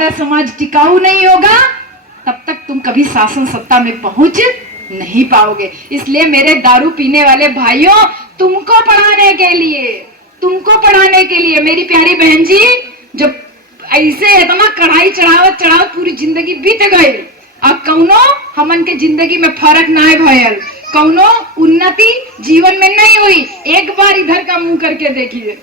हमारा समाज टिकाऊ नहीं होगा तब तक तुम कभी शासन सत्ता में पहुंच नहीं पाओगे। इसलिए मेरे दारू पीने वाले भाइयों, तुमको पढ़ाने के लिए मेरी प्यारी बहन जी, जब ऐसे इतना कढ़ाई चढ़ावत पूरी जिंदगी बीत गई, अब कौनो हमन के जिंदगी में फर्क ना भयल, कौनो उन्नति जीवन में नहीं हुई। एक बार इधर का मुंह करके देखिए,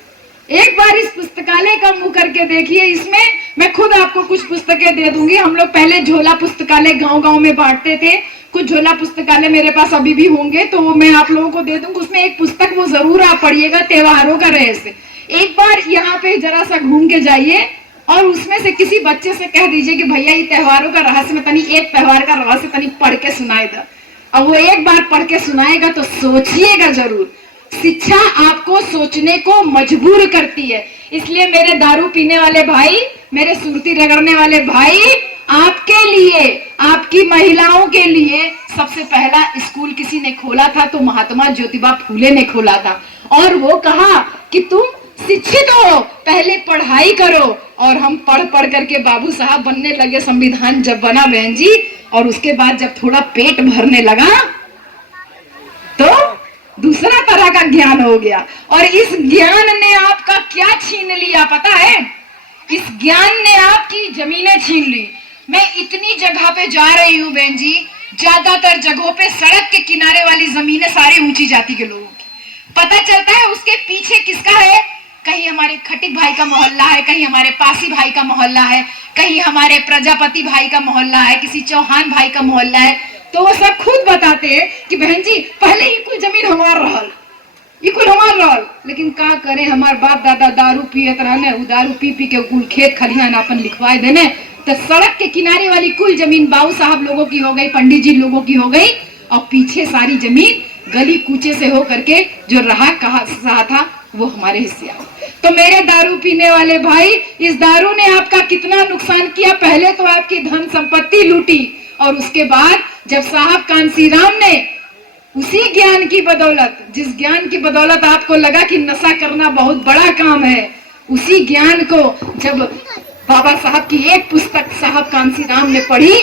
एक बार इस पुस्तकालय का मुंह करके देखिए। इसमें मैं खुद आपको कुछ पुस्तकें दे दूंगी। हम लोग पहले झोला पुस्तकालय गांव-गांव में बांटते थे, कुछ झोला पुस्तकालय मेरे पास अभी भी होंगे तो मैं आप लोगों को दे दूंगी। उसमें एक पुस्तक वो जरूर आप पढ़िएगा, त्योहारों का रहस्य। एक बार यहाँ पे जरा सा घूम के जाइए और उसमें से किसी बच्चे से कह दीजिए कि भैया ये त्योहारों का रहस्य में तनी एक त्योहार का रहस्य तनी पढ़ के सुनाए था। अब वो एक बार पढ़ के सुनाएगा तो सोचिएगा जरूर। शिक्षा आपको सोचने को मजबूर करती है। इसलिए मेरे दारू पीने वाले भाई, मेरे सुरती रगड़ने वाले भाई, आपके लिए, आपकी महिलाओं के लिए सबसे पहला स्कूल किसी ने खोला था तो महात्मा ज्योतिबा फूले ने खोला था। और वो कहा कि तुम शिक्षित हो, पहले पढ़ाई करो। और हम पढ़ पढ़ करके बाबू साहब बनने लगे। संविधान जब बना बहन जी, और उसके बाद जब थोड़ा पेट भरने लगा तो दूसरा तरह का ज्ञान हो गया। और इस ज्ञान ने आपका क्या छीन लिया पता है? इस ज्ञान ने आपकी जमीनें छीन ली। मैं इतनी जगह पे जा रही हूँ बहन जी, ज्यादातर जगहों पे सड़क के किनारे वाली जमीनें सारी ऊंची जाति के लोगों की। पता चलता है उसके पीछे किसका है? कहीं हमारे खटिक भाई का मोहल्ला है, कहीं हमारे पासी भाई का मोहल्ला है, कहीं हमारे प्रजापति भाई का मोहल्ला है, किसी चौहान भाई का मोहल्ला है। तो वो सब खुद बताते हैं कि बहन जी पहले ही कुल जमीन हमार रहल, ये कुल हमार रहल, लेकिन का करे हमार बाप दादा दारू पियत रहने, दारू पी पी के कुल खेत खलिहान अपन लिखवाए देने। तो सड़क के किनारे वाली कुल जमीन बाबू साहब लोगों की हो गई, पंडित जी लोगों की हो गई, और पीछे सारी जमीन गली कूचे से हो करके जो रहा कहा था वो हमारे हिस्से आ। तो मेरे दारू पीने वाले भाई, इस दारू ने आपका कितना नुकसान किया। पहले तो आपकी धन संपत्ति लूटी, और उसके बाद जब साहब कांसीराम ने उसी ज्ञान की बदौलत, जिस ज्ञान की बदौलत आपको लगा कि नशा करना बहुत बड़ा काम है, उसी ज्ञान को जब बाबा साहब की एक पुस्तक साहब कांसीराम ने पढ़ी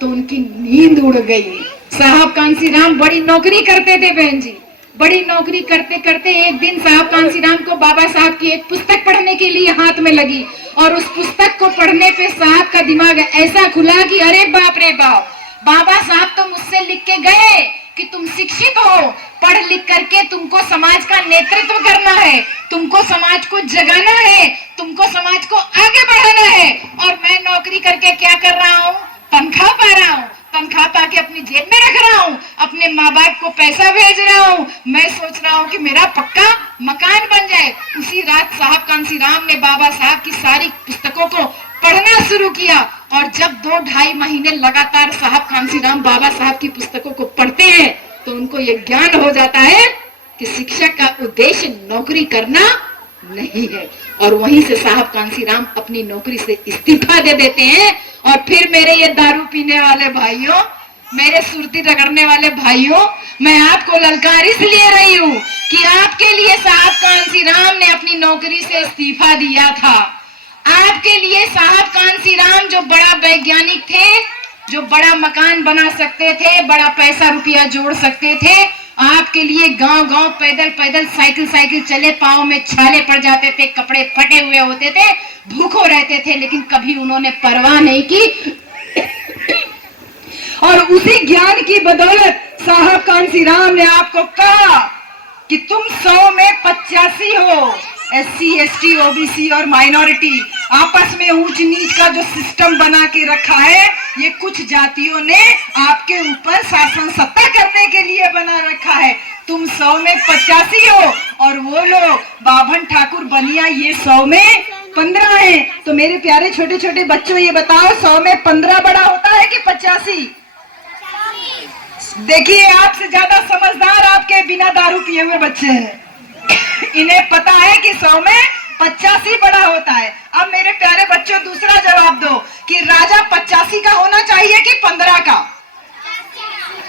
तो उनकी नींद उड़ गई। साहब कांसीराम बड़ी नौकरी करते थे बहन जी, बड़ी नौकरी करते करते एक दिन साहब कांसीराम को बाबा साहब की एक पुस्तक पढ़ने के लिए हाथ में लगी, और उस पुस्तक को पढ़ने पे साहब का दिमाग ऐसा खुला कि अरे बाप रे बाप, बाबा साहब तो मुझसे लिख के गए कि तुम शिक्षित हो, पढ़ लिख करके तुमको समाज का नेतृत्व करना है, तुमको समाज को जगाना है, तुमको समाज को आगे बढ़ाना है। और मैं नौकरी करके क्या कर रहा हूँ? तनख्वाह पा रहा हूँ, तनख्वाह पाके अपनी जेब में रख रहा हूँ, अपने माँ बाप को पैसा भेज रहा हूँ। मैं सोच रहा हूँ कि मेरा पक्का मकान बन जाए। उसी रात साहब कांसीराम ने बाबा साहब की सारी पुस्तकों को पढ़ना शुरू किया, और जब 2-2.5 महीने लगातार साहब कांसीराम बाबा साहब की पुस्तकों को पढ़ते हैं तो उनको ये ज्ञान हो जाता है कि शिक्षक का उद्देश्य नौकरी करना नहीं है। और वहीं से साहब कांसीराम अपनी नौकरी से इस्तीफा दे देते हैं। और फिर मेरे ये दारू पीने वाले भाइयों, मेरे सुरती रगड़ने वाले भाइयों, मैं आपको ललकार इसलिए रही हूँ कि आपके लिए साहब कांसीराम ने अपनी नौकरी से इस्तीफा दिया था। आपके लिए साहब कांसीराम जो बड़ा वैज्ञानिक थे, जो बड़ा मकान बना सकते थे, बड़ा पैसा रुपया जोड़ सकते थे, आपके लिए गांव गांव पैदल पैदल साइकिल चले, पाँव में छाले पड़ जाते थे, कपड़े फटे हुए होते थे, भूखों रहते थे, लेकिन कभी उन्होंने परवाह नहीं की। और उसी ज्ञान की बदौलत साहब कांसीराम ने आपको कहा कि तुम 100 में 85 हो। SC, ST, OBC और माइनॉरिटी आपस में ऊंच नीच का जो सिस्टम बना के रखा है, ये कुछ जातियों ने आपके ऊपर शासन सत्ता करने के लिए बना रखा है। तुम 100 में 85 हो, और वो लोग बाभन ठाकुर बनिया ये 100 में 15 है। तो मेरे प्यारे छोटे छोटे बच्चों, ये बताओ 100 में 15 बड़ा होता है कि 85? देखिए, आपसे ज्यादा समझदार आपके बिना दारू पिए हुए बच्चे हैं। इन्हें पता है कि 100 में 85 बड़ा होता है। अब मेरे प्यारे बच्चों, दूसरा जवाब दो कि राजा 85 का होना चाहिए कि 15 का?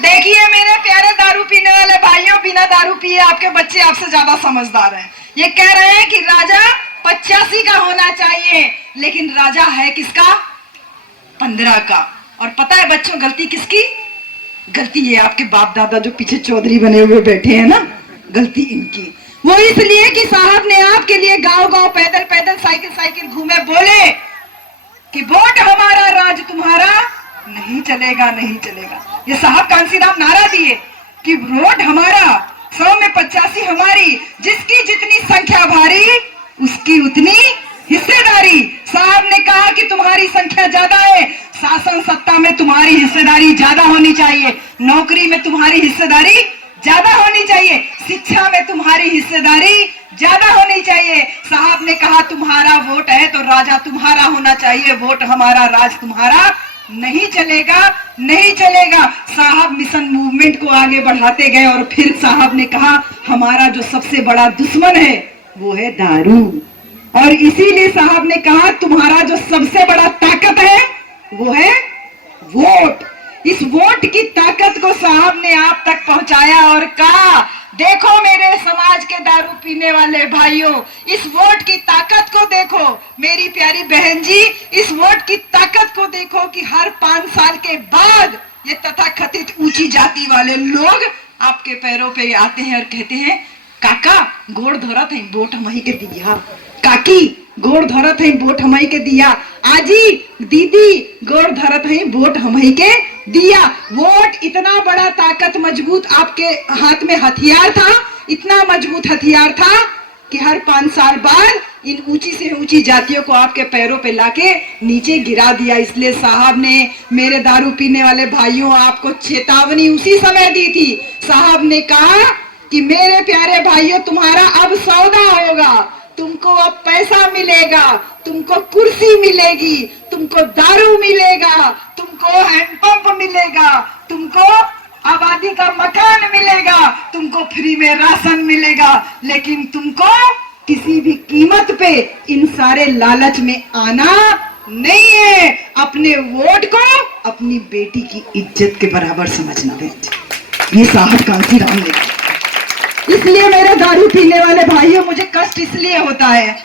देखिए मेरे प्यारे दारू पीने वाले भाइयों, बिना दारू पिए आपके बच्चे आपसे ज्यादा समझदार हैं। ये कह रहे हैं कि राजा 85 का होना चाहिए, लेकिन राजा है किसका? 15 का। और पता है बच्चों गलती किसकी? गलती ये आपके बाप दादा जो पीछे चौधरी बने हुए बैठे हैं ना, गलती इनकी। वो इसलिए कि साहब ने आपके लिए गांव गांव पैदल पैदल साइकिल साइकिल घूमे, बोले कि वोट हमारा राज तुम्हारा नहीं चलेगा, नहीं चलेगा। ये साहब कांसीराम नारा दिए कि वोट हमारा 100 में 85 हमारी, जिसकी जितनी संख्या भारी उसकी उतनी हिस्सेदारी। साहब ने कहा कि तुम्हारी संख्या ज्यादा है, शासन सत्ता में तुम्हारी हिस्सेदारी ज्यादा होनी चाहिए, नौकरी में तुम्हारी हिस्सेदारी ज्यादा होनी चाहिए, शिक्षा में तुम्हारी हिस्सेदारी ज्यादा होनी चाहिए। साहब ने कहा तुम्हारा वोट है तो राजा तुम्हारा होना चाहिए, वोट हमारा राज तुम्हारा नहीं चलेगा, नहीं चलेगा। साहब मिशन मूवमेंट को आगे बढ़ाते गए और फिर साहब ने कहा हमारा जो सबसे बड़ा दुश्मन है वो है दारू, और इसीलिए साहब ने कहा तुम्हारा जो सबसे बड़ा ताकत है वो है वोट। इस वोट की ताकत को साहब ने आप तक पहुंचाया और कहा देखो मेरे समाज के दारू पीने वाले भाइयों, इस वोट की ताकत को देखो। मेरी प्यारी बहन जी, इस वोट की ताकत को देखो कि हर 5 साल के बाद ये तथाकथित ऊंची जाति वाले लोग आपके पैरों पे आते हैं और कहते हैं काका गोड़ धरत है वोट हमही के दिया, काकी गोड़ धरत है वोट हमही के दिया, आजी दीदी गोड़ धरत है वोट हमही के दिया। वोट इतना बड़ा ताकत मजबूत आपके हाथ में हथियार था, इतना मजबूत हथियार था कि हर 5 साल बाद इन ऊंची से ऊंची जातियों को आपके पैरों पे लाके नीचे गिरा दिया। इसलिए साहब ने मेरे दारू पीने वाले भाइयों आपको चेतावनी उसी समय दी थी। साहब ने कहा कि मेरे प्यारे भाइयों तुम्हारा अब सौदा होगा, तुमको अब पैसा मिलेगा, तुमको कुर्सी मिलेगी, तुमको दारू मिलेगा, तुमको हैंडपंप मिलेगा, तुमको आबादी का मकान मिलेगा, तुमको फ्री में राशन मिलेगा, लेकिन तुमको किसी भी कीमत पे इन सारे लालच में आना नहीं है। अपने वोट को अपनी बेटी की इज्जत के बराबर समझना है। ये साहब कांसीराम ने। इसलिए मेरे दारू पीने वाले भाइयों मुझे कष्ट इसलिए होता है